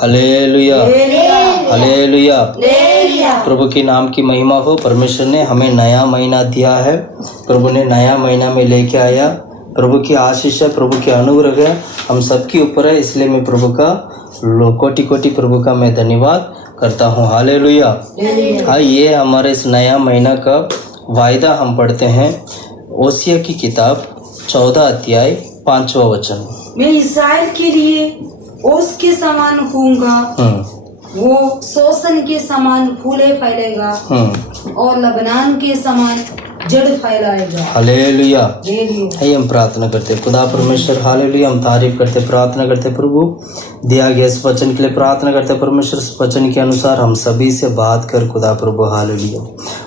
Hallelujah, hallelujah. प्रभु के नाम की महिमा हो। परमेश्वर ने हमें नया महीना दिया है, प्रभु ने नया महीना में लेके आया। प्रभु की आशीष है, प्रभु की अनुग्रह है हम सबके ऊपर है, इसलिए मैं प्रभु का कोटि कोटि प्रभु का मैं धन्यवाद करता हूँ। हालेलुया। ये हमारे इस नया महीना का वायदा हम पढ़ते हैं ओसिया की किताब 14 अध्याय 5वां वचन। मैं इस्राएल के लिए ओस के समान होऊंगा, वो शोषण के समान फूले फैलेगा और लबनान के समान जड़ फैलाएगा। हालेलुया। हम प्रार्थना करते खुदा परमेश्वर, हालेलुया। हम तारीफ करते, प्रार्थना करते प्रभु दिया गया इस वचन के लिए प्रार्थना करते परमेश्वर। इस वचन के अनुसार हम सभी से बात कर खुदा प्रभु, हालेलुया।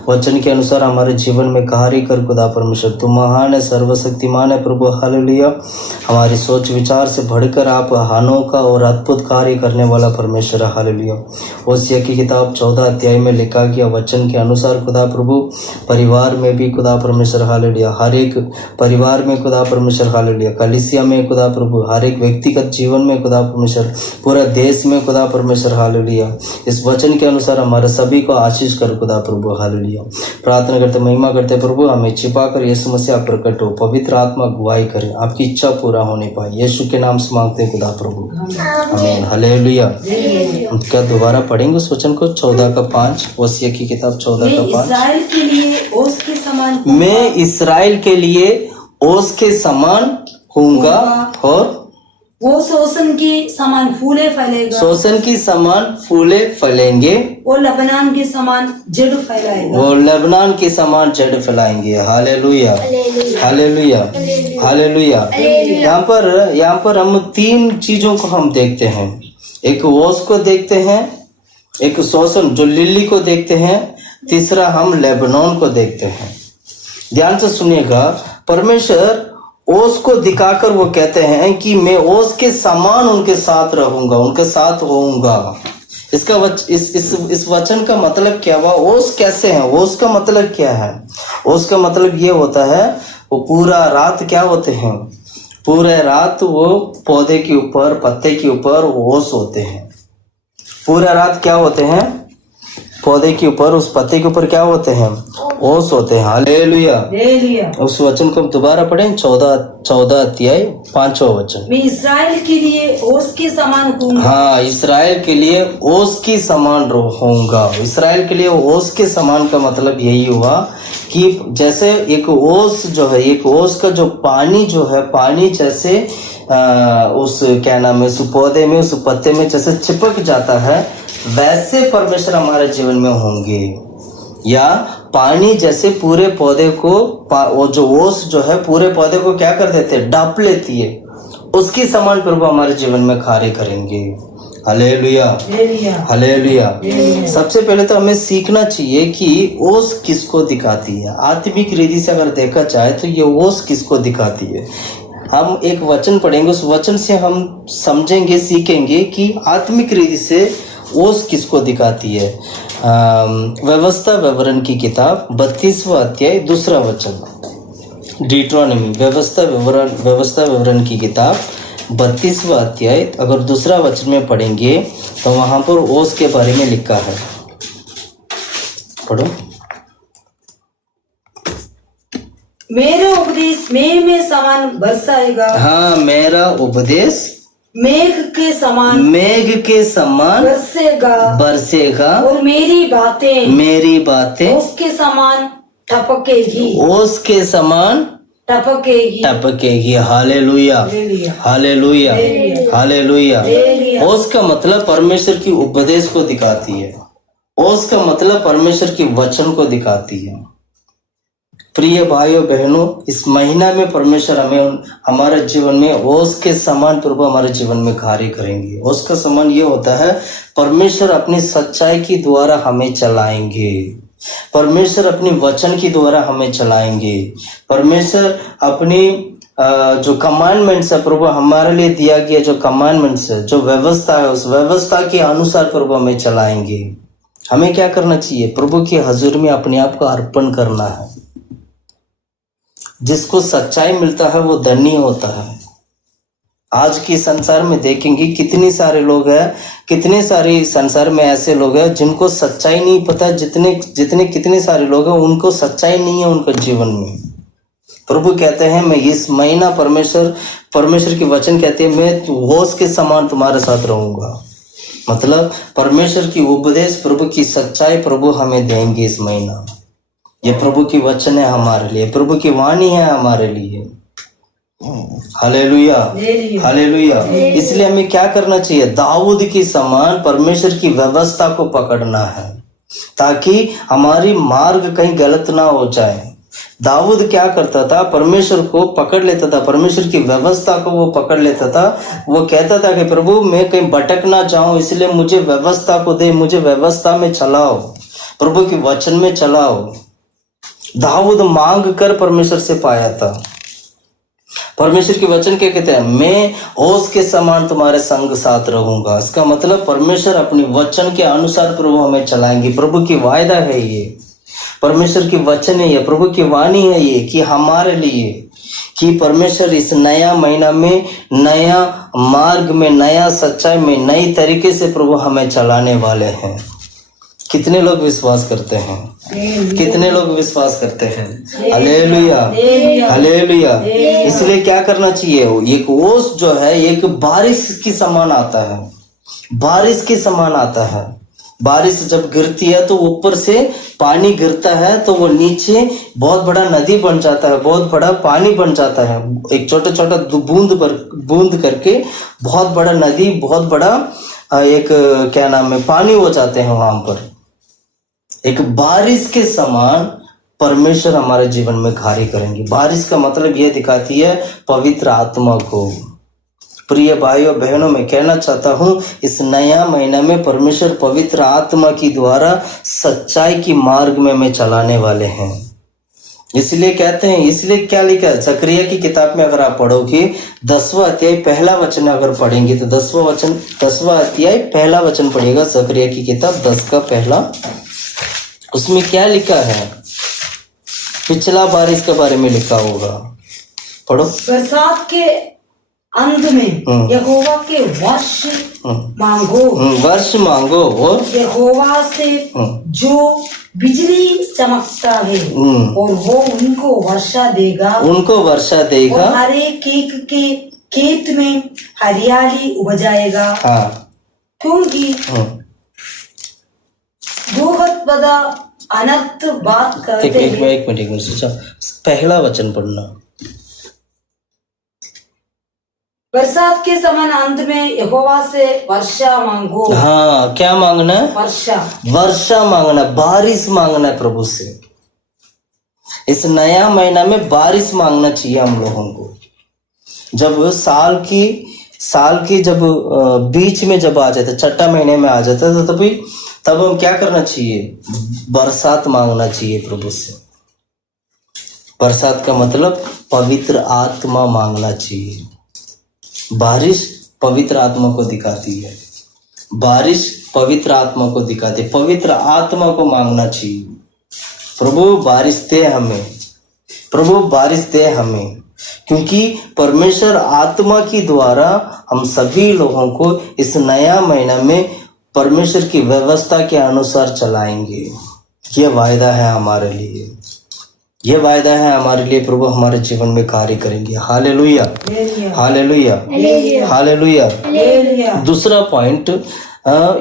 वचन के अनुसार हमारे जीवन में कार्य कर खुदा परमेश्वर। तू महान है, सर्वशक्तिमान है प्रभु, हालेलुया। हमारी सोच विचार से बढ़कर आप अनोखा और अद्भुत कार्य करने वाला परमेश्वर, हालेलुया। ओसिया की किताब 14 अध्याय में लिखा गया वचन के अनुसार खुदा प्रभु परिवार में भी खुदा परमेश्वर, हालेलुया, हर एक परिवार में खुदा परमेश्वर, हालेलुया, कलीसिया में खुदा प्रभु, हर एक व्यक्तिगत जीवन में खुदा परमेश्वर, पूरा देश में खुदा परमेश्वर, हालेलुया। इस वचन के अनुसार हमारे सभी को आशीष कर खुदा प्रभु, हालेलुया। प्रार्थना करते, महिमा करते प्रभु, हमें छिपा कर यीशु मसीह प्रकट हो, पवित्र आत्मा अगुवाई करे, आपकी इच्छा पूरा होने पाए। यीशु के नाम से मांगते खुदा प्रभु, आमीन, हालेलुया। हम क्या दोबारा पढ़ेंगे उस वचन को? 14 का 5, ओसिया की किताब 14 का 5। इस्राएल के लिए ओस के समान, मैं इस्राएल के लिए ओस के समान होऊंगा और वो शोषण के समान फूले फैलेगा, शोषण की समान फूले फैलेंगे, वो लबनान के समान जड़ फैलाएगा, वो लेबनान के समान जड़ फैलाएंगे। Hallelujah, hallelujah, hallelujah. यहाँ पर हम 3 चीजों को हम देखते हैं। एक ओस को देखते हैं, एक शोषण जो लिली को देखते हैं, तीसरा हम लेबनान को देखते हैं। ध्यान से सुनिएगा, परमेश्वर ओस को दिखाकर वो कहते हैं कि मैं ओस के समान उनके साथ रहूंगा, उनके साथ होऊंगा। इसका इस वचन का मतलब क्या हुआ? ओस कैसे है? ओस का मतलब क्या है? ओस का मतलब ये होता है वो पूरा रात क्या होते हैं, पूरे रात वो पौधे के ऊपर, पत्ते के ऊपर ओस होते हैं। पूरा रात क्या होते हैं? पौधे के ऊपर, उस पत्ते के ऊपर क्या होते हैं? ओस होते हैं। हालेलुया। उस वचन को दोबारा पढ़ें, 14 अध्याय 5वां वचन। मैं इस्राएल के लिए ओस के समान होऊंगा। हाँ, इस्राएल के लिए ओस के समान होऊंगा। इस्राएल के लिए ओस के समान का मतलब यही हुआ कि जैसे एक ओस जो है, एक ओस का जो पानी जो है, पानी जैसे उस क्या नाम है, उस पौधे में, उस पत्ते में जैसे चिपक जाता है, वैसे परमेश्वर हमारे जीवन में होंगे। या पानी जैसे पूरे पौधे को, वो जो ओस जो है पूरे पौधे को क्या कर देते हैं? ढांप लेती है। उसकी समान प्रभु हमारे जीवन में कार्य करेंगे। Hallelujah, hallelujah. सबसे पहले तो हमें सीखना चाहिए कि ओस किसको दिखाती है। आत्मिक रीति से अगर देखा जाए तो ये ओस किसको दिखाती है। हम एक वचन पढ़ेंगे, उस वचन से हम समझेंगे, सीखेंगे कि आत्मिक रीति से ओस किसको दिखाती है। व्यवस्था विवरण की किताब 32वां अध्याय 2 वचन। डिट्रोनॉमी, व्यवस्था विवरण की किताब 32वां अध्याय अगर 2 वचन में पढ़ेंगे तो वहां पर ओस के बारे में लिखा है। पढ़ो। मेरा उपदेश मेघ में समान बरसाएगा। हाँ, मेरा उपदेश मेघ के समान बरसेगा और मेरी बातें उसके समान टपकेगी। Hallelujah, hallelujah, hallelujah. ओस का मतलब परमेश्वर की उपदेश को दिखाती है। ओस का मतलब परमेश्वर की वचन को दिखाती है। प्रिय भाइयों बहनों, इस महीना में परमेश्वर हमें हमारे जीवन में ओस के समान प्रभु हमारे जीवन में कार्य करेंगे। ओस का समान ये होता है परमेश्वर अपनी सच्चाई की द्वारा हमें चलाएंगे, परमेश्वर अपनी वचन की द्वारा हमें चलाएंगे, परमेश्वर अपनी जो कमांडमेंट्स है प्रभु हमारे लिए दिया गया, जो कमांडमेंट्स है, जो व्यवस्था है, उस व्यवस्था के अनुसार प्रभु हमें चलाएंगे। हमें क्या करना चाहिए? प्रभु की हजूर में अपने आप को अर्पण करना है। जिसको सच्चाई मिलता है वो धन्य होता है। आज की संसार में देखेंगे कितनी सारे लोग हैं, कितने सारे संसार में ऐसे लोग हैं जिनको सच्चाई नहीं पता। कितने सारे लोग हैं उनको सच्चाई नहीं है उनका जीवन में। प्रभु कहते हैं मैं इस महीना परमेश्वर की वचन कहते हैं मैं होश के समान तुम्हारे साथ रहूंगा। मतलब परमेश्वर की उपदेश, प्रभु की सच्चाई प्रभु हमें देंगे इस महीना। ये प्रभु की वचन है हमारे लिए, प्रभु की वाणी है हमारे लिए। Hallelujah, hallelujah. इसलिए हमें क्या करना चाहिए? दाऊद की समान परमेश्वर की व्यवस्था को पकड़ना है, ताकि हमारी मार्ग कहीं गलत ना हो जाए। दाऊद क्या करता था? परमेश्वर को पकड़ लेता था, परमेश्वर की व्यवस्था को वो पकड़ लेता था। वो कहता था कि प्रभु मैं कहीं भटक ना जाऊं, इसलिए मुझे व्यवस्था को दे, मुझे व्यवस्था में चलाओ, प्रभु के वचन में चलाओ। दाऊद मांग कर परमेश्वर से पाया था। परमेश्वर के वचन क्या कहते हैं? मैं ओस के समान तुम्हारे संग साथ रहूंगा। इसका मतलब परमेश्वर अपनी वचन के अनुसार प्रभु हमें चलाएंगे। प्रभु की वायदा है ये, परमेश्वर की वचन है ये, प्रभु की वाणी है ये कि हमारे लिए, कि परमेश्वर इस नया महीना में, नया मार्ग में, नया सच्चाई में, नई तरीके से प्रभु हमें चलाने वाले हैं। कितने लोग विश्वास करते हैं? कितने लोग विश्वास करते हैं? Hallelujah, hallelujah. इसलिए क्या करना चाहिए? एक ओस जो है एक बारिश की समान आता है, बारिश के समान आता है। बारिश जब गिरती है तो ऊपर से पानी गिरता है तो वो नीचे बहुत बड़ा नदी बन जाता है, बहुत बड़ा पानी बन जाता है। एक छोटा छोटा बूंद करके बहुत बड़ा नदी, बहुत बड़ा एक क्या नाम है पानी हो जाते हैं वहां पर। एक बारिश के समान परमेश्वर हमारे जीवन में कार्य करेंगे। बारिश का मतलब यह दिखाती है पवित्र आत्मा को। प्रिय भाइयों बहनों, मैं कहना चाहता हूं इस नया महीना में परमेश्वर पवित्र आत्मा की द्वारा सच्चाई की मार्ग में हमें चलाने वाले हैं। इसलिए कहते हैं, इसलिए क्या लिखा है जकरिया की किताब में? अगर आप पढ़ोगे 10वां अध्याय पहला वचन अगर पढ़ेंगे तो 10वां अध्याय पहला वचन पढ़िएगा, जकरिया की किताब 10 का पहला। उसमें क्या लिखा है? पिछला बारिश के बारे में लिखा होगा, पढ़ो। बरसात के अंत में यहोवा के वर्ष मांगो, वर्ष मांगो और यहोवा से जो बिजली चमकता है और वो उनको वर्षा देगा, उनको वर्षा देगा, और हर एक के खेत में हरियाली उपजाएगा। हाँ, क्योंकि बहुत बड़ा अनर्थ बात करते हैं। एक मिनट सोचा, पहला वचन पढ़ना। बरसात के समान अंत में यहोवा से वर्षा मांगो। हाँ, क्या मांगना है? वर्षा, वर्षा मांगना, बारिश मांगना है प्रभु से। इस नया महीना में बारिश मांगना चाहिए हम लोगों को। जब साल की जब बीच में जब आ जाता, छठा महीने में आ जाता है, तो तब हम क्या करना चाहिए? बरसात मांगना चाहिए प्रभु से। बरसात का मतलब पवित्र आत्मा मांगना चाहिए। बारिश पवित्र आत्मा को दिखाती है, बारिश पवित्र आत्मा को दिखाती है। पवित्र आत्मा को मांगना चाहिए, प्रभु बारिश दे हमें, प्रभु बारिश दे हमें। क्योंकि परमेश्वर आत्मा की द्वारा हम सभी लोगों को इस नया महीना में परमेश्वर की व्यवस्था के अनुसार चलाएंगे। यह वायदा है हमारे लिए, यह वायदा है हमारे लिए। प्रभु हमारे जीवन में कार्य करेंगे। Hallelujah, hallelujah, hallelujah. दूसरा पॉइंट,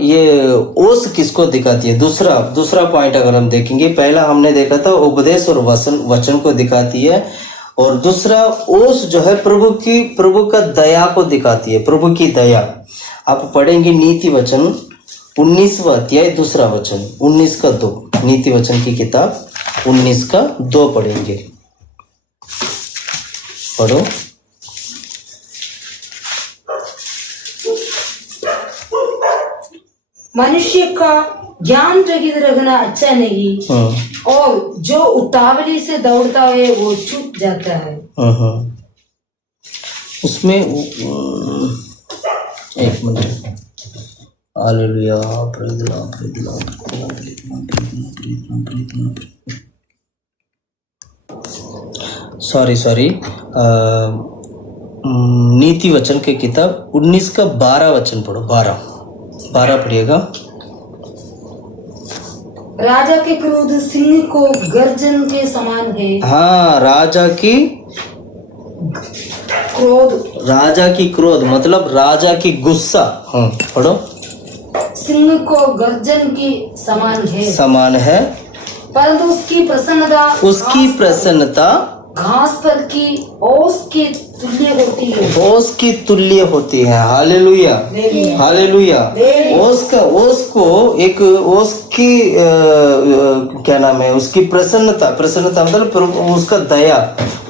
ये ओस किसको दिखाती है? दूसरा पॉइंट अगर हम देखेंगे, पहला हमने देखा था उपदेश और वचन को दिखाती है, और दूसरा ओस जो है प्रभु का दया को दिखाती है, प्रभु की दया। आप पढ़ेंगे नीति वचन 19वां अध्याय 2 वचन, 19 का 2, नीति वचन की किताब 19 का 2 पढ़ेंगे, पढ़ो। मनुष्य का ज्ञान रहित रहना अच्छा नहीं, और जो उतावली से दौड़ता है वो चूक जाता है। उसमें एक minute, hallelujah, praise Lord. Sorry, नीति वचन के किताब 19 का 12 वचन पढ़ो। 12 पढ़िएगा। राजा के क्रोध सिंह को गर्जन के समान है। हाँ, राजा की क्रोध मतलब राजा की गुस्सा। पढ़ो। सिंह को गर्जन की समान है परंतु उसकी प्रसन्नता घास पर की ओस के तुल्य होती है। Hallelujah, hallelujah. ओस को एक ओस की क्या नाम है, उसकी प्रसन्नता मतलब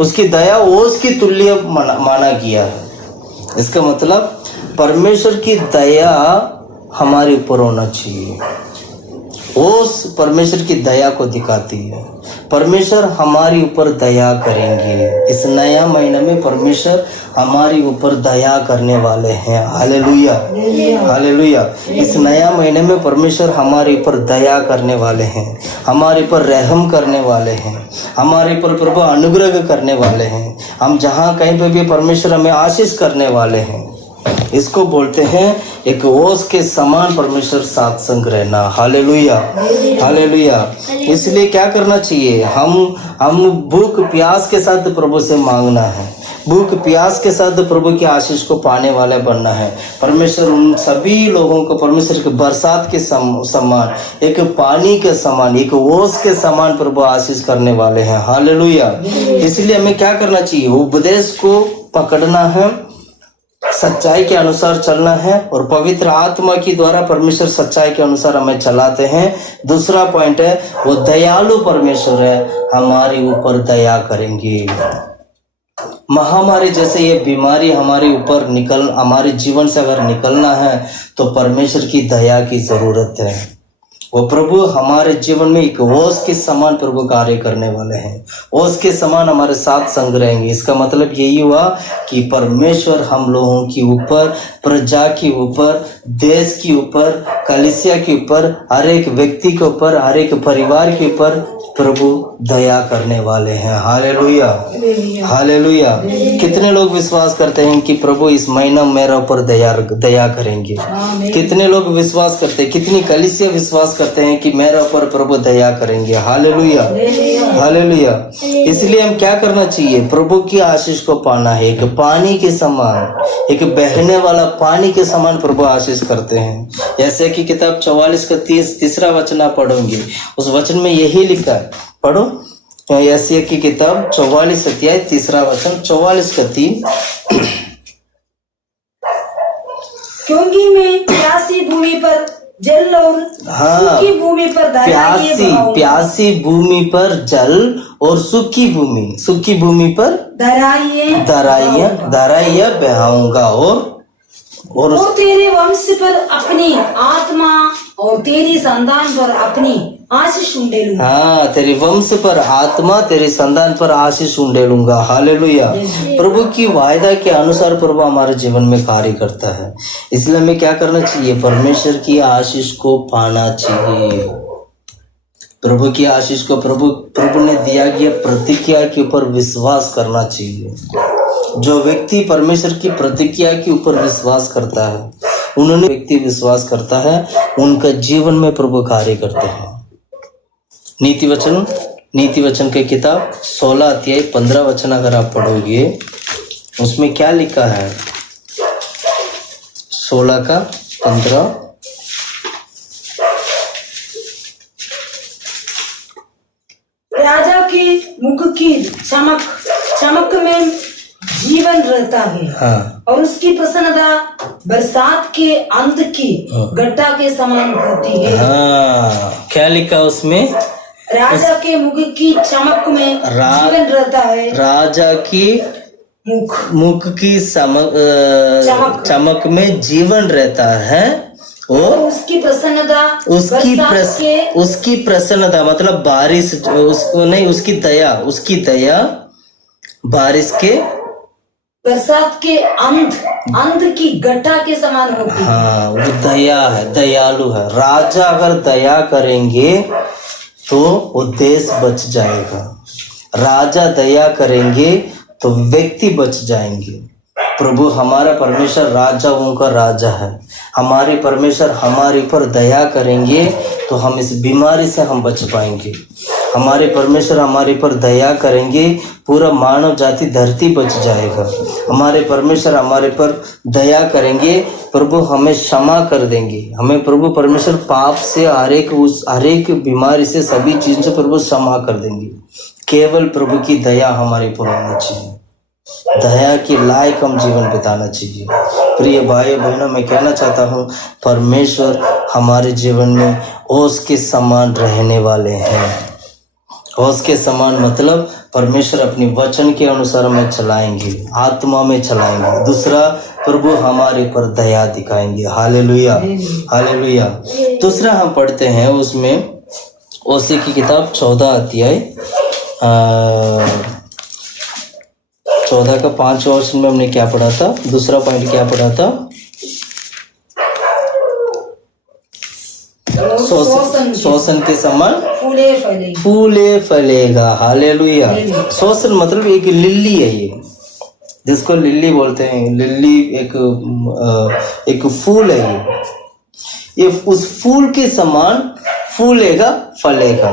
उसकी दया ओस की तुल्य माना गया है। इसका मतलब परमेश्वर की दया हमारे ऊपर होना चाहिए। ओस परमेश्वर की दया को दिखाती है। परमेश्वर हमारे ऊपर दया करेंगे। इस नया महीने में परमेश्वर हमारे ऊपर दया करने वाले हैं। Hallelujah, hallelujah. इस नया महीने में परमेश्वर हमारे ऊपर दया करने वाले हैं, हमारे ऊपर रहम करने वाले हैं, हमारे ऊपर प्रभु अनुग्रह करने वाले हैं। हम जहाँ कहीं पे भी परमेश्वर हमें आशीष करने वाले हैं। इसको बोलते हैं एक ओस के समान परमेश्वर साथ संग रहना। Hallelujah, hallelujah. इसलिए क्या करना चाहिए, हम भूख प्यास के साथ प्रभु से मांगना है। भूख प्यास के साथ प्रभु की आशीष को पाने वाले बनना है। परमेश्वर उन सभी लोगों को परमेश्वर के बरसात के समान, एक पानी के समान, एक ओस के समान प्रभु आशीष करने वाले हैं। हालेलुया। इसलिए हमें क्या करना चाहिए, उपदेश को पकड़ना है, सच्चाई के अनुसार चलना है और पवित्र आत्मा की द्वारा परमेश्वर सच्चाई के अनुसार हमें चलाते हैं। दूसरा पॉइंट है, वो दयालु परमेश्वर है, हमारे ऊपर दया करेंगे। महामारी जैसे ये बीमारी हमारे जीवन से अगर निकलना है तो परमेश्वर की दया की जरूरत है। वो प्रभु हमारे जीवन में एक ओस के समान प्रभु कार्य करने वाले हैं। ओस के समान हमारे साथ संग रहेंगे। इसका मतलब यही हुआ कि परमेश्वर हम लोगों के ऊपर, प्रजा के ऊपर, देश के ऊपर, कलीसिया के ऊपर, हर एक व्यक्ति के ऊपर, हर एक परिवार के ऊपर प्रभु दया करने वाले हैं। Hallelujah, hallelujah. कितने लोग विश्वास करते हैं कि प्रभु इस महीना मेरे ऊपर दया करेंगे? कितने लोग विश्वास करते हैं, कितनी कलीसिया विश्वास करते हैं कि मेरे ऊपर प्रभु दया करेंगे? Hallelujah, hallelujah. इसलिए हम क्या करना चाहिए, प्रभु की आशीष को पाना है। एक पानी के समान, एक बहने वाला पानी के समान प्रभु आशीष करते हैं। जैसे कि किताब 44 का 3रा वचन आप पढ़ोगे, उस वचन में यही लिखा है। पढ़ो यशायाह की किताब 44 अध्याय 3रा वचन, 44 का 3। क्योंकि मैं प्यासी भूमि पर जल और सूखी भूमि पर प्यासी भूमि पर जल और सूखी भूमि पर दराइया बहाऊंगा और तेरे वंश पर अपनी आत्मा और तेरी संतान पर अपनी आशीष उंडेलूंगा। हाँ, तेरे वंश पर आत्मा, तेरे संतान पर आशीष उंडेलूंगा। हालेलुया। प्रभु की वायदा के अनुसार प्रभु हमारे जीवन में कार्य करता है। इसलिए हमें क्या करना चाहिए, परमेश्वर की आशीष को पाना चाहिए। प्रभु की आशीष को प्रभु ने दिया गया प्रतिज्ञा के ऊपर विश्वास करना चाहिए। जो व्यक्ति परमेश्वर की प्रतिज्ञा के ऊपर विश्वास करता है, व्यक्ति विश्वास करता है, उनका जीवन में प्रभु कार्य करते हैं। नीति वचन के किताब 16 अध्याय 15 वचन अगर आप पढ़ोगे, उसमें क्या लिखा है? 16 का 15। राजा के मुख की चमक में जीवन रहता है। हाँ। और उसकी प्रसन्नता बरसात के अंत की घटा के समान होती है। हाँ। क्या लिखा उसमें? राजा के मुख की चमक में जीवन रहता है। राजा की मुख की चमक में जीवन रहता है और उसकी प्रसन्नता मतलब बारिश, उसकी दया बारिश के बरसात के अंत की घटा के समान होती है। हाँ, वो दया है, दयालु है। राजा अगर दया करेंगे तो वो देश बच जाएगा। राजा दया करेंगे तो व्यक्ति बच जाएंगे। प्रभु हमारा परमेश्वर राजाओं का राजा है। हमारे परमेश्वर हमारे ऊपर दया करेंगे तो हम इस बीमारी से हम बच पाएंगे। हमारे परमेश्वर हमारे पर दया करेंगे, पूरा मानव जाति धरती बच जाएगा। हमारे परमेश्वर हमारे पर दया करेंगे, प्रभु हमें क्षमा कर देंगे। हमें प्रभु परमेश्वर पाप से हर एक बीमारी से सभी चीज़ों से प्रभु क्षमा कर देंगे। केवल प्रभु की दया हमारे पर होनी चाहिए। दया के लायक हम जीवन बिताना चाहिए। प्रिय भाई बहनों, मैं कहना चाहता हूँ परमेश्वर हमारे जीवन में ओस के समान रहने वाले हैं। ओस के समान मतलब परमेश्वर अपनी वचन के अनुसार हमें चलाएंगे, आत्मा में चलाएंगे। दूसरा, प्रभु हमारे पर दया दिखाएंगे। Hallelujah, hallelujah. दूसरा हम पढ़ते हैं उसमें ओसी की किताब 14 अध्याय 14 का 5 वर्ष में हमने क्या पढ़ा था? दूसरा पॉइंट क्या पढ़ा था? शोषण के समान फूले फलेगा। हालेलुया। शोषण मतलब एक लिल्ली है, ये जिसको लिल्ली बोलते हैं। लिल्ली एक फूल है। ये उस फूल के समान फूलेगा फलेगा।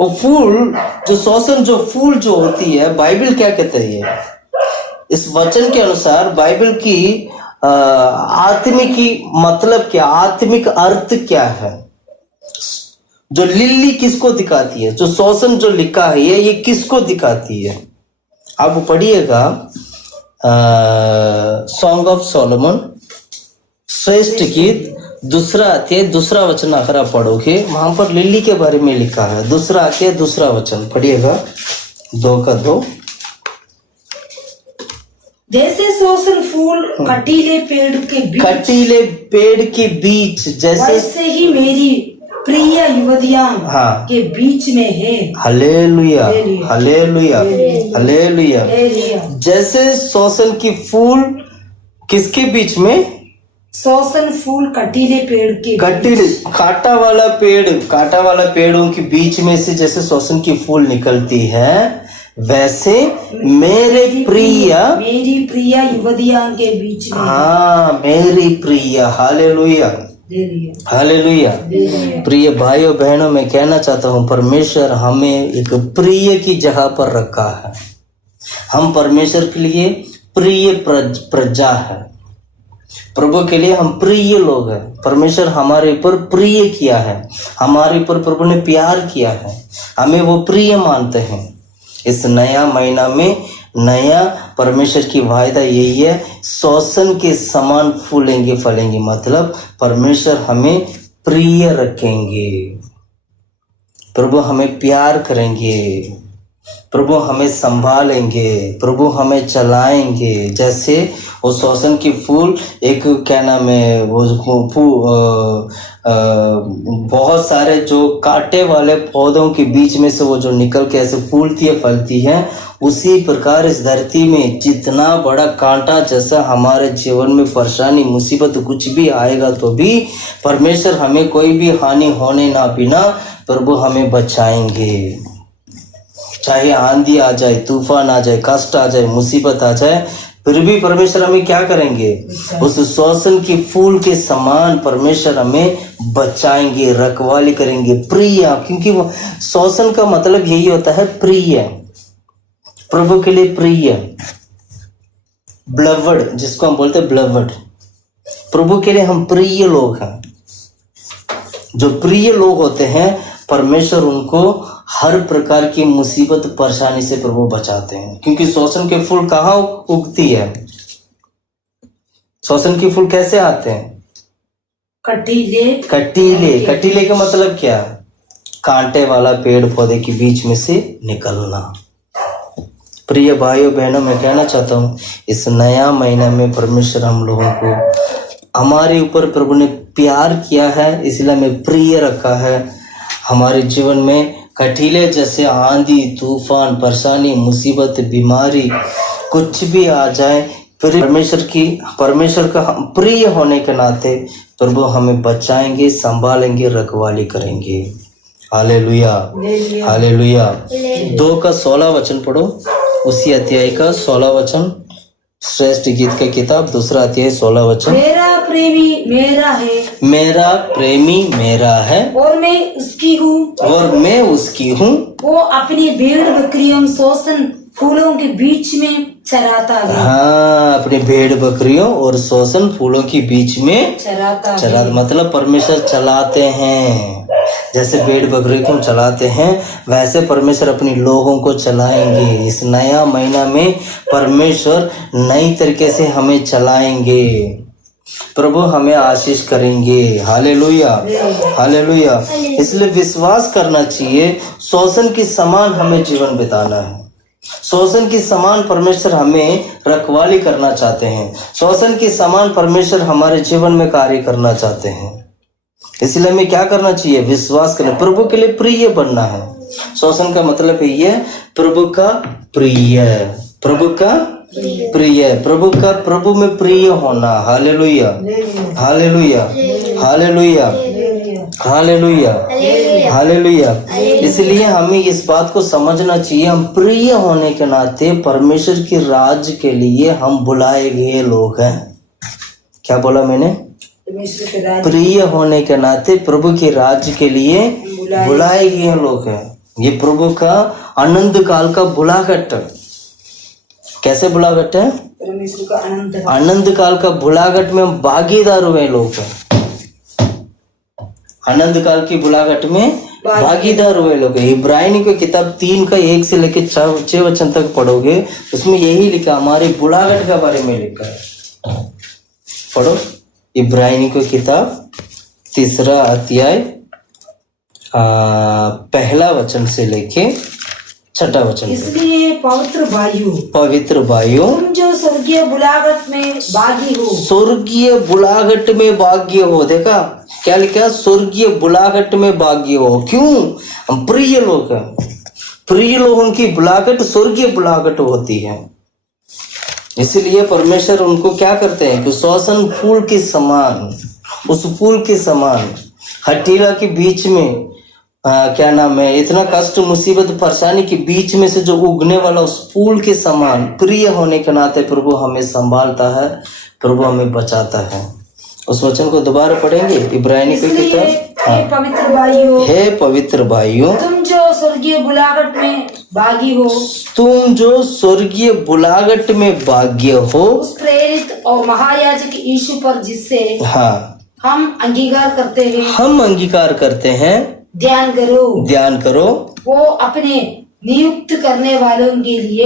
वो फूल जो शोषण जो फूल जो होती है, बाइबल क्या कहते हैं? इस वचन के अनुसार बाइबल की आत्मिक की मतलब क्या, आत्मिक अर्थ क्या है? जो लिल्ली किसको दिखाती है? जो शोषण जो लिखा है ये किसको दिखाती है? आप पढ़िएगा सॉन्ग ऑफ सोलोमन, श्रेष्ठ गीत, दूसरा अध्याय दूसरा वचन अगर आप पढ़ोगे, वहां पर लिल्ली के बारे में लिखा है। दूसरा अध्याय दूसरा वचन पढ़िएगा, 2 का 2। जैसे शोषण फूल कटीले पेड़ के बीच जैसे वैसे ही मेरी प्रिय युवतियां के बीच में है। Hallelujah, hallelujah, hallelujah. जैसे शोषण की फूल किसके बीच में? शोषण फूल कटीले पेड़ के कांटा वाला पेड़ों के बीच में से जैसे शोषण की फूल निकलती है, वैसे मेरी प्रिय युवतियां के बीच में। हाँ, मेरी प्रिय। Hallelujah, hallelujah. प्रिय भाइयों बहनों, मैं कहना चाहता हूँ परमेश्वर हमें एक प्रिय की जगह पर रखा है। हम परमेश्वर के लिए प्रिय प्रजा है। प्रभु के लिए हम प्रिय लोग हैं। परमेश्वर हमारे ऊपर प्रिय किया है, हमारे ऊपर प्रभु ने प्यार किया है, हमें वो प्रिय मानते हैं। इस नया महीना में नया परमेश्वर की वायदा यही है, शोषण के समान फूलेंगे फलेंगे। मतलब परमेश्वर हमें प्रिय रखेंगे, प्रभु हमें प्यार करेंगे, प्रभु हमें संभालेंगे, प्रभु हमें चलाएंगे। जैसे वो शोषण की फूल एक क्या नाम है, वो बहुत सारे जो कांटे वाले पौधों के बीच में से वो जो निकल के ऐसे फूलती है फलती है, उसी प्रकार इस धरती में जितना बड़ा कांटा जैसा हमारे जीवन में परेशानी मुसीबत कुछ भी आएगा तो भी परमेश्वर हमें कोई भी हानि होने ना बिना प्रभु हमें बचाएंगे। चाहे आंधी आ जाए, तूफान आ जाए, कष्ट आ जाए, मुसीबत आ जाए, फिर भी परमेश्वर हमें क्या करेंगे? उस शोषण के फूल के समान परमेश्वर हमें बचाएंगे, रखवाली करेंगे। प्रिय, क्योंकि वो शोषण का मतलब यही होता है प्रिय, प्रभु के लिए प्रिय। ब्लवड, जिसको हम बोलते हैं ब्लवड, प्रभु के लिए हम प्रिय लोग हैं। जो प्रिय लोग होते हैं परमेश्वर उनको हर प्रकार की मुसीबत परेशानी से प्रभु बचाते हैं। क्योंकि शोषण के फूल कहाँ उगती है? शोषण के फूल कैसे आते हैं? कटीले का मतलब क्या? कांटे वाला पेड़ पौधे के बीच में से निकलना। प्रिय भाइयों बहनों, मैं कहना चाहता हूँ इस नया महीना में परमेश्वर हम लोगों को, हमारे ऊपर प्रभु ने प्यार किया है, इसलिए हमें प्रिय रखा है। हमारे जीवन में कटीले जैसे आंधी तूफान परेशानी मुसीबत बीमारी कुछ भी आ जाए, फिर परमेश्वर का प्रिय होने के नाते प्रभु हमें बचाएंगे, संभालेंगे, रखवाली करेंगे। Hallelujah, hallelujah. 2 का 16 वचन पढ़ो, उसी अध्याय का 16 वचन। श्रेष्ठ गीत का किताब 2 अध्याय 16 वचन। मेरा प्रेमी मेरा है मेरा प्रेमी मेरा है और मैं उसकी हूँ, और मैं उसकी हूँ। वो अपनी भेड़ बकरियों शोषण फूलों के बीच में चराता है। हाँ, अपनी भेड़ बकरियों और शोषण फूलों के बीच में चराता मतलब परमेश्वर चलाते हैं। जैसे भेड़ बकरी को चलाते हैं वैसे परमेश्वर अपनी लोगों को चलाएंगे। इस नया महीना में परमेश्वर नई तरीके से हमें चलाएंगे। प्रभु हमें आशीष करेंगे। Hallelujah, hallelujah. इसलिए विश्वास करना चाहिए, शोषण के समान हमें जीवन बिताना है। शोषण के समान परमेश्वर हमें रखवाली करना चाहते हैं। शोषण के समान परमेश्वर हमारे जीवन में कार्य करना चाहते हैं। इसलिए हमें क्या करना चाहिए? विश्वास करना, प्रभु के लिए प्रिय बनना है। शोषण का मतलब है ये प्रभु का प्रिय, प्रभु का प्रिय, प्रभु का प्रभु में प्रिय होना। Hallelujah, hallelujah, hallelujah, hallelujah, hallelujah. इसलिए हमें इस बात को समझना चाहिए, हम प्रिय होने के नाते परमेश्वर के राज्य के लिए हम बुलाए गए लोग हैं। क्या बोला मैंने? प्रिय होने के नाते प्रभु के राज्य के लिए बुलाए गए लोग हैं। ये प्रभु का आनंद काल का बुलाहट। कैसे बुलाहट है? परमेश्वर का आनंद काल का बुलाहट में हम भागीदार हुए लोग हैं। आनंद काल की बुलाहट में भागीदार हुए लोग हैं। इब्रानी की किताब 3 का 1 से लेकर 6 वचन तक पढ़ोगे, उसमें यही लिखा, हमारे बुलाहट के बारे में लिखा है। पढ़ो इब्रानी की किताब 3 अध्याय 1 वचन से लेके 6 वचन। इसलिए पवित्र भाइयों, तुम जो स्वर्गीय बुलाहट में भागी हो, स्वर्गीय बुलाहट में भाग्य हो। देखा क्या लिखा? स्वर्गीय बुलाहट में भाग्य हो। क्यों? हम प्रिय लोग हैं। प्रिय लोगों की बुलाहट स्वर्गीय बुलाहट होती है। इसलिए परमेश्वर उनको क्या करते हैं कि शोषण फूल के समान, उस फूल के समान हटीला के बीच में क्या नाम है, इतना कष्ट मुसीबत परेशानी के बीच में से जो उगने वाला उस फूल के समान प्रिय होने के नाते प्रभु हमें संभालता है, प्रभु हमें बचाता है। उस वचन को दोबारा पढ़ेंगे, इब्रानी की किताब। पवित्र भाइयों, हे पवित्र भाइयों, तुम जो स्वर्गीय बुलाहट में भागी हो, तुम जो स्वर्गीय बुलाहट में भाग्य हो, उस प्रेरित और महायाजक यीशु पर जिससे हम अंगीकार करते हैं, ध्यान करो। वो अपने नियुक्त करने वालों के लिए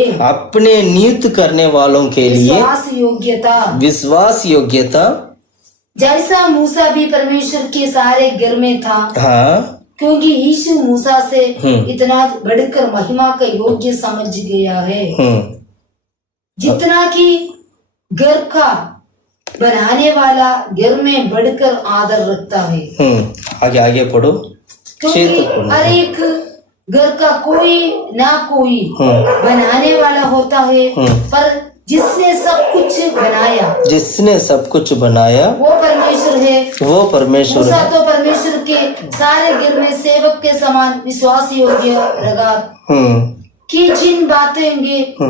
विश्वास योग्यता जैसा मूसा भी परमेश्वर के सारे घर में था। क्योंकि यीशु मूसा से इतना बढ़कर महिमा का योग्य समझ गया है, जितना कि घर का बनाने वाला घर में बढ़कर आदर रखता है। आगे पढ़ो। क्योंकि हर एक घर का कोई ना कोई बनाने वाला होता है, पर जिसने सब कुछ बनाया वो परमेश्वर है। तो परमेश्वर के सारे घर में सेवक के समान विश्वास योग्य लगा कि जिन बातें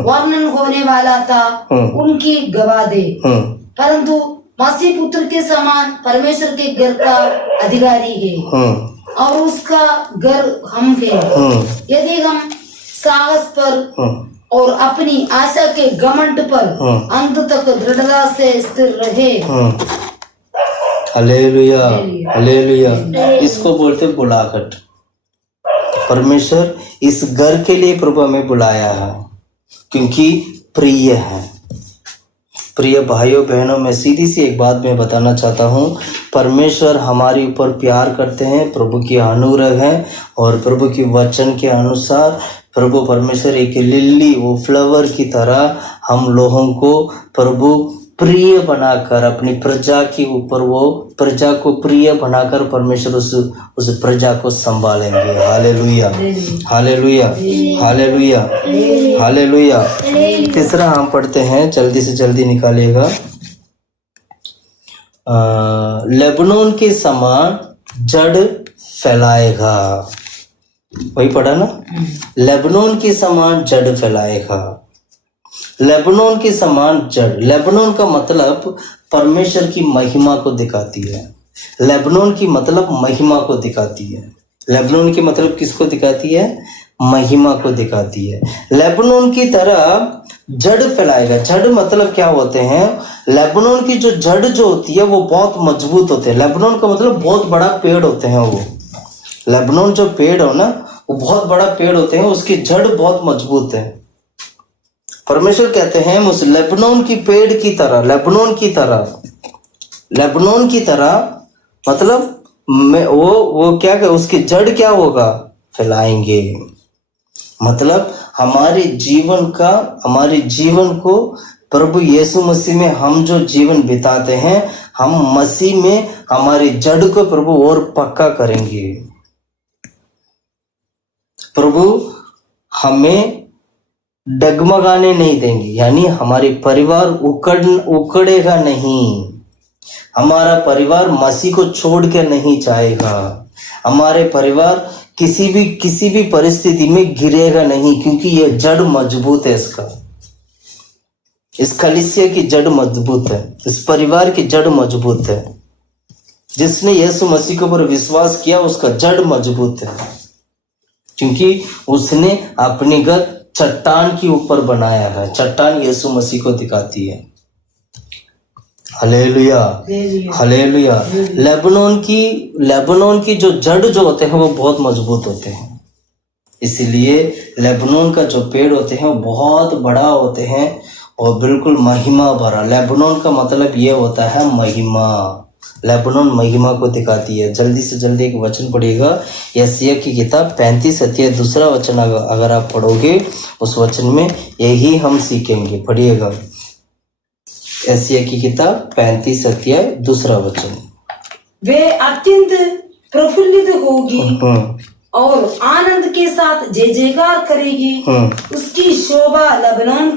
वर्णन होने वाला था उनकी गवाह दे, परंतु मसीह पुत्र के समान परमेश्वर के घर का अधिकारी है और उसका घर हम हैं। यदि हम साहस पर और अपनी आशा के घमंड पर अंत तक दृढ़ता से स्थिर रहे। Hallelujah, hallelujah. इसको बोलते बुलाहट। परमेश्वर इस घर के लिए प्रभु हमें बुलाया है क्योंकि प्रिय है। प्रिय भाइयों बहनों, मैं सीधी सी एक बात मैं बताना चाहता हूँ, परमेश्वर हमारे ऊपर प्यार करते हैं, प्रभु की अनुग्रह है और प्रभु की वचन के अनुसार प्रभु परमेश्वर एक लिली वो फ्लावर की तरह हम लोगों को प्रभु प्रिय बनाकर अपनी प्रजा के ऊपर वो प्रजा को प्रिय बनाकर परमेश्वर उस प्रजा को संभालेंगे। Hallelujah, hallelujah, hallelujah, hallelujah. तीसरा हम पढ़ते हैं, जल्दी से जल्दी निकालिएगा। लेबनोन के समान जड़ फैलाएगा। वही पढ़ा ना, लेबनोन के समान जड़ फैलाएगा। लेबनोन के समान जड़। लेबनोन का मतलब परमेश्वर की महिमा को दिखाती है। लेबनोन की मतलब महिमा को दिखाती है। लेबनोन की मतलब किसको दिखाती है? महिमा को दिखाती है। लेबनोन की तरह जड़ फैलाएगा। जड़ मतलब क्या होते हैं? लेबनोन की जो जड़ जो होती है वो बहुत मजबूत होते हैं। लेबनोन का मतलब बहुत बड़ा पेड़ होते हैं वो। लेबनोन जो पेड़ हो ना, वो बहुत बड़ा पेड़ होते हैं, उसकी जड़ बहुत मजबूत है। परमेश्वर कहते हैं उस लेबनोन की पेड़ की तरह, लेबनोन की तरह, लेबनोन की तरह मतलब वो क्या कर, उसकी जड़ क्या होगा? फैलाएंगे। मतलब हमारे जीवन को प्रभु यीशु मसीह में हम जो जीवन बिताते हैं, हम मसीह में हमारी जड़ को प्रभु और पक्का करेंगे। प्रभु हमें डगमगाने नहीं देंगे, यानी हमारे परिवार उकड़ेगा नहीं। हमारा परिवार मसीह को छोड़ के नहीं जाएगा। हमारे परिवार किसी भी परिस्थिति में गिरेगा नहीं, क्योंकि यह जड़ मजबूत है। इस कलीसिया की जड़ मजबूत है, इस परिवार की जड़ मजबूत है। जिसने यीशु मसीह के ऊपर विश्वास किया उसका जड़ मजबूत है, क्योंकि उसने अपनी गत चट्टान के ऊपर बनाया है। चट्टान यीशु मसीह को दिखाती है। Hallelujah, hallelujah. लेबनोन की जो जड़ जो होते हैं वो बहुत मजबूत होते हैं। इसलिए लेबनोन का जो पेड़ होते हैं वो बहुत बड़ा होते हैं और बिल्कुल महिमा भरा। लेबनोन का मतलब ये होता है महिमा। लेबनोन महिमा को दिखाती है। जल्दी से जल्दी एक वचन पढ़िएगा, यशायाह की किताब 35 अध्याय 2 वचन। अगर आप पढ़ोगे उस वचन में यही हम सीखेंगे। पढ़िएगा यशायाह की किताब 35 अध्याय 2 वचन। वे अत्यंत प्रफुल्लित होगी और आनंद के साथ जय जयकार करेगी। उसकी शोभा लेबनोन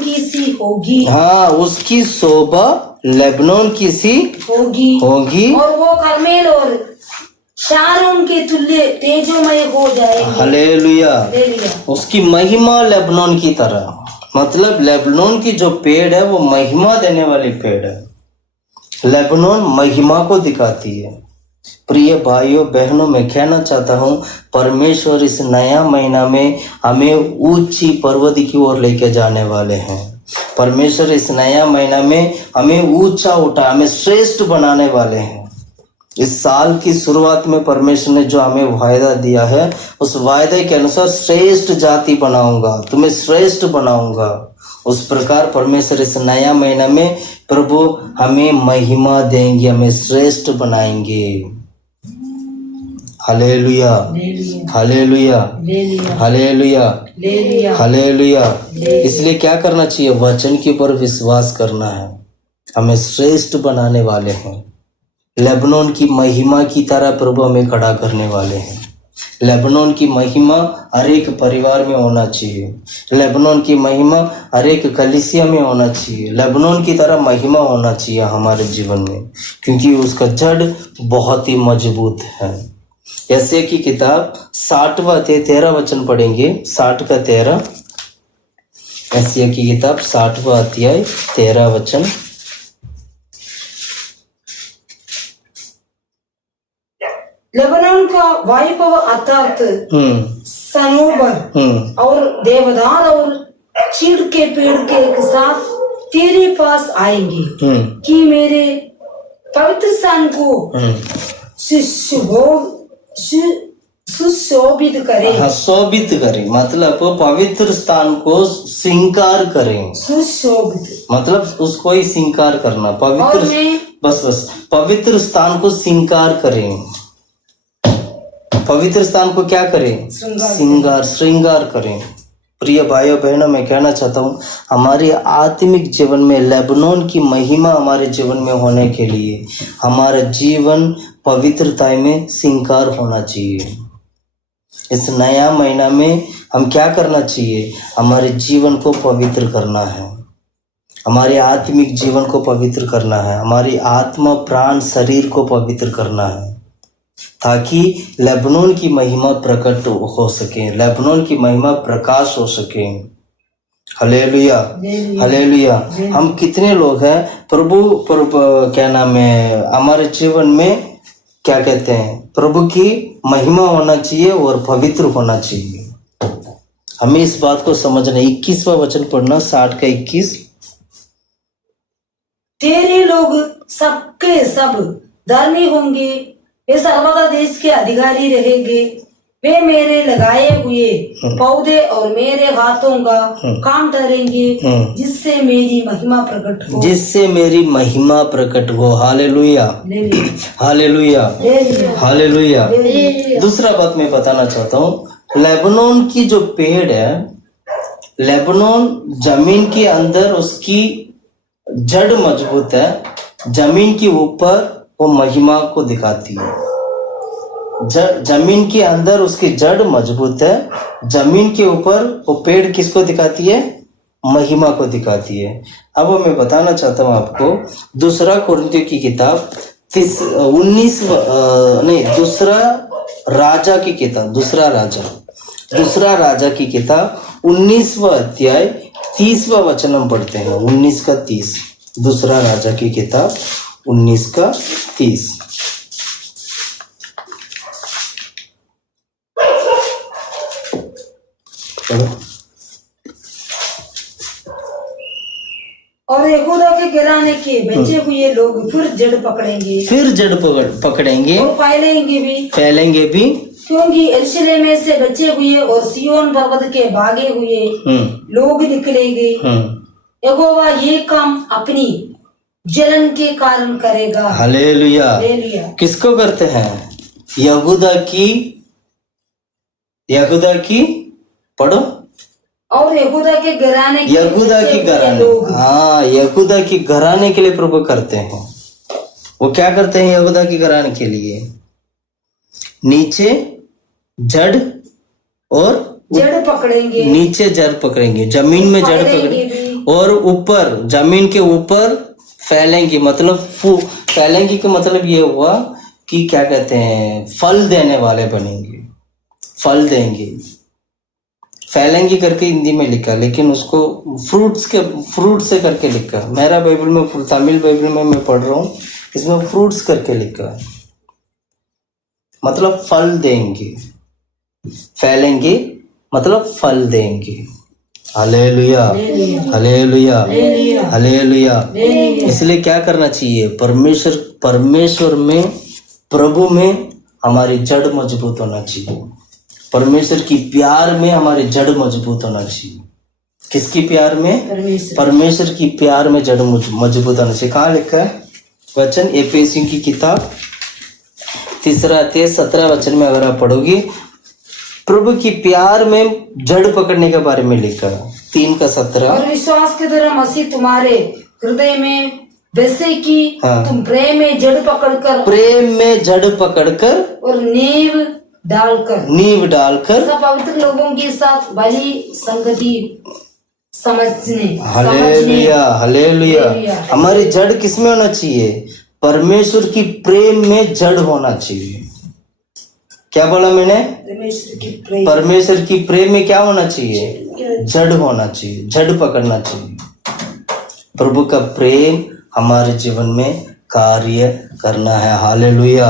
की सी होगी। हाँ, उसकी शोभा लेबनोन की सी होगी और वो कर्मेल और शारोन के तुल्य तेजोमय हो जाएगी। हालेलुया। उसकी महिमा लेबनोन की तरह, मतलब लेबनोन की जो पेड़ है वो महिमा देने वाली पेड़ है। लेबनोन महिमा को दिखाती है। प्रिय भाइयों बहनों, मैं कहना चाहता हूँ परमेश्वर इस नया महीना में हमें ऊंची पर्वत की ओर लेके जाने वाले हैं। परमेश्वर इस नया महीना में हमें ऊंचा उठा, हमें श्रेष्ठ बनाने वाले हैं। इस साल की शुरुआत में परमेश्वर ने जो हमें वायदा दिया है, उस वायदे के अनुसार श्रेष्ठ जाति बनाऊंगा, तुम्हें श्रेष्ठ बनाऊंगा। उस प्रकार परमेश्वर इस नया महीना में प्रभु हमें महिमा देंगे, हमें श्रेष्ठ बनाएंगे। Hallelujah, hallelujah, hallelujah, hallelujah. इसलिए क्या करना चाहिए? वचन के ऊपर विश्वास करना है। हमें श्रेष्ठ बनाने वाले हैं। लेबनोन की महिमा की तरह प्रभु हमें खड़ा करने वाले हैं। लेबनोन की महिमा हर एक परिवार में होना चाहिए। लेबनोन की महिमा हर एक कलीसिया में होना चाहिए। लेबनोन की तरह महिमा होना चाहिए हमारे जीवन में, क्योंकि उसका जड़ बहुत ही मजबूत है। यशायाह की किताब 60वां अध्याय 13 वचन पढ़ेंगे। 60 का 13। यशायाह की किताब 60वां अध्याय 13 वचन। लेबनोन का वैभव अर्थात सनोबर और देवदार और चीड़ के पेड़ के एक साथ तेरे पास आएंगे कि मेरे पवित्र स्थान को सुशोभित करें। हाँ, शोभित करें मतलब पवित्र स्थान को श्रृंगार करें। सुशोभित मतलब उसको ही श्रृंगार करना। पवित्र बस पवित्र स्थान को श्रृंगार करें। पवित्र स्थान को क्या करें? श्रृंगार करें। प्रिय भाइयों बहनों, मैं कहना चाहता हूँ हमारे आत्मिक जीवन में लेबनोन की महिमा हमारे जीवन में होने के लिए हमारा जीवन पवित्रता में श्रृंगार होना चाहिए। इस नया महीना में हम क्या करना चाहिए? हमारे जीवन को पवित्र करना है। हमारे आत्मिक जीवन को पवित्र करना है। हमारी आत्मा प्राण शरीर को पवित्र करना है, ताकि लेबनोन की महिमा प्रकट हो सके, लेबनोन की महिमा प्रकाश हो सके। Hallelujah, hallelujah. हम कितने लोग हैं प्रभु क्या नाम है, हमारे जीवन में क्या कहते हैं, प्रभु की महिमा होना चाहिए और पवित्र होना चाहिए। हमें इस बात को समझना। 21वां वचन पढ़ना, 60 का 21। तेरे लोग सबके सब धर्मी होंगे, वे सर्वदा देश के अधिकारी रहेंगे, वे मेरे लगाए हुए पौधे और मेरे हाथों का काम ठहरेंगे, जिससे मेरी महिमा प्रकट हो, जिससे मेरी महिमा प्रकट हो। Hallelujah, hallelujah, hallelujah. दूसरा बात मैं बताना चाहता हूँ, लेबनोन की जो पेड़ है, लेबनोन जमीन के अंदर उसकी जड़ मजबूत है, जमीन के ऊपर वो महिमा को दिखाती है। जमीन के अंदर उसकी जड़ मजबूत है, जमीन के ऊपर वो पेड़ किसको दिखाती है, महिमा को दिखाती है। अब मैं बताना चाहता हूँ आपको, दूसरा कुरिन्थियों की किताब 19 नहीं, दूसरा राजा की किताब, दूसरा राजा की किताब 19वां अध्याय 30वां वचन हम पढ़ते हैं। 19 का 30, दूसरा राजा की किताब 19 का 30। और यहूदा के घराने के बचे हुए लोग फिर जड़ पकड़ेंगे और फैलेंगे भी, क्योंकि यरूशलेम में से बचे हुए और सिय्योन पर्वत के भागे हुए लोग निकलेंगे। यहोवा ये काम अपनी जलन के कारण करेगा। हालेलुया। किसको करते हैं? यहूदा की पढ़ो। और यहूदा के घराने यहूदा की घराने के लिए प्रभु करते हैं। वो क्या करते हैं यहूदा की घराने के लिए? नीचे जड़ और जड़ पकड़ेंगे, नीचे जड़ पकड़ेंगे, जमीन में जड़ पकड़ेंगे, और ऊपर जमीन के ऊपर फैलेंगे। मतलब फैलेंगे का मतलब ये हुआ कि क्या कहते हैं, फल देने वाले बनेंगे, फल देंगे। फैलेंगे करके हिंदी में लिखा, लेकिन उसको फ्रूट से करके लिखा। मेरा बाइबल में, तमिल बाइबल में मैं पढ़ रहा हूँ, इसमें फ्रूट्स करके लिखा है, मतलब फल देंगे। फैलेंगे मतलब फल देंगे। Hallelujah, hallelujah, hallelujah. इसलिए क्या करना चाहिए? परमेश्वर में, प्रभु में हमारी जड़ मजबूत होना चाहिए। परमेश्वर की प्यार में हमारी जड़ मजबूत होना चाहिए। किसकी प्यार में? परमेश्वर की प्यार में जड़ मजबूत होना चाहिए। कहाँ लिखा है वचन? एफेसियों की किताब 3 अध्याय 17 वचन में अगर आप पढ़ोगे, प्रभु की प्यार में जड़ पकड़ने के बारे में लिखा है। 3 का 17। और विश्वास के द्वारा मसीह तुम्हारे हृदय में वैसे कि तुम प्रेम में जड़ पकड़कर और नींव डालकर सब पवित्र लोगों के साथ भली संगति समझने। Hallelujah, hallelujah. हमारी जड़ किसमें होना चाहिए? परमेश्वर की प्रेम में जड़ होना चाहिए। क्या बोला मैंने? परमेश्वर की प्रेम में क्या होना चाहिए? जड़ होना चाहिए, जड़ पकड़ना चाहिए। प्रभु का प्रेम हमारे जीवन में कार्य करना है। Hallelujah,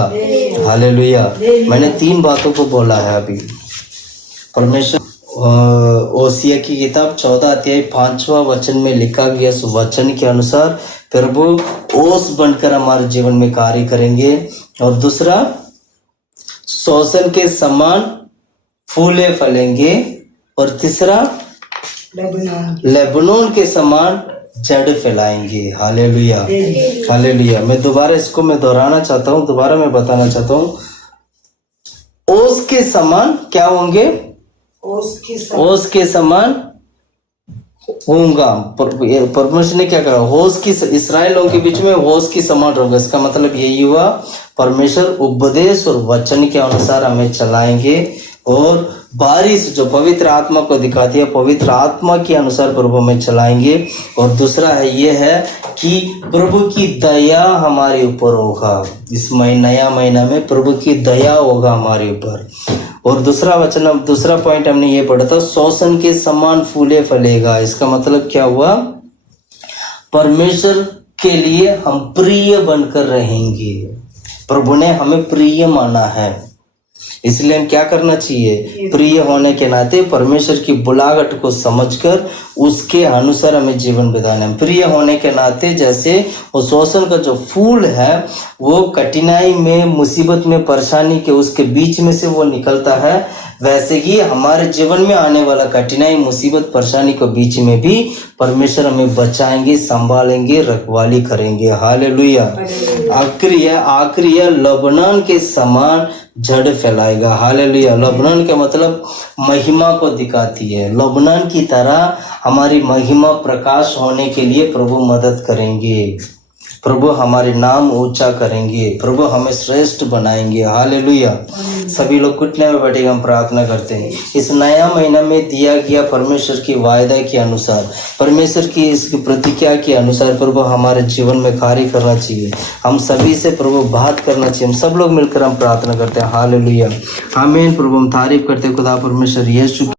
hallelujah. मैंने 3 बातों को बोला है अभी। परमेश्वर ओसिया की किताब 14 अध्याय 5वां वचन में लिखा गया, उस वचन के अनुसार प्रभु ओस बनकर हमारे जीवन में कार्य करेंगे। और दूसरा, सोसन के समान फूले फलेंगे। और तीसरा, लेबनोन के समान जड़ फैलाएंगे। Hallelujah, hallelujah. मैं दोबारा इसको दोहराना चाहता हूँ, दोबारा मैं बताना चाहता हूँ। ओस के समान क्या होंगे? ओस के समान होगा। परमेश्वर ने क्या कहा? होश की, इस्राएल लोगों के बीच में होश की समान होगा। इसका मतलब यही हुआ, परमेश्वर उपदेश और वचन के अनुसार हमें चलाएंगे। और बारिश जो पवित्र आत्मा को दिखाती है, पवित्र आत्मा के अनुसार प्रभु में चलाएंगे। और दूसरा है ये है कि प्रभु की दया हमारे ऊपर होगा। इस नया महीना में प्रभु की दया होगा हमारे ऊपर। और दूसरा वचन, दूसरा पॉइंट हमने ये पढ़ा था, शोषण के समान फूले फलेगा। इसका मतलब क्या हुआ? परमेश्वर के लिए हम प्रिय बनकर रहेंगे। प्रभु ने हमें प्रिय माना है, इसलिए हम क्या करना चाहिए? प्रिय होने के नाते परमेश्वर की बुलाहट को समझकर उसके अनुसार हमें जीवन बिताना है। प्रिय होने के नाते जैसे वो शोषण का जो फूल है वो कठिनाई में, मुसीबत में, परेशानी के उसके बीच में से वो निकलता है, वैसे ही हमारे जीवन में आने वाला कठिनाई, मुसीबत, परेशानी के बीच में भी परमेश्वर हमें बचाएंगे, संभालेंगे, रखवाली करेंगे। हालेलुया। आखिरी है लबनान के समान जड़ फैलाएगा। हालेलुया। लबनान का मतलब महिमा को दिखाती है। लबनान की तरह हमारी महिमा प्रकाश होने के लिए प्रभु मदद करेंगे, प्रभु हमारे नाम ऊंचा करेंगे, प्रभु हमें श्रेष्ठ बनाएंगे। हालेलुया। सभी लोग घुटने में बैठे हम प्रार्थना करते हैं। इस नया महीना में दिया गया परमेश्वर की वायदा के अनुसार, परमेश्वर की इसकी प्रतिज्ञा के अनुसार प्रभु हमारे जीवन में कार्य करना चाहिए। हम सभी से प्रभु बात करना चाहिए। हम सब लोग मिलकर हम प्रार्थना करते हैं। हालेलुया। आमीन। प्रभु हम तारीफ करते हैं खुदा परमेश्वर यीशु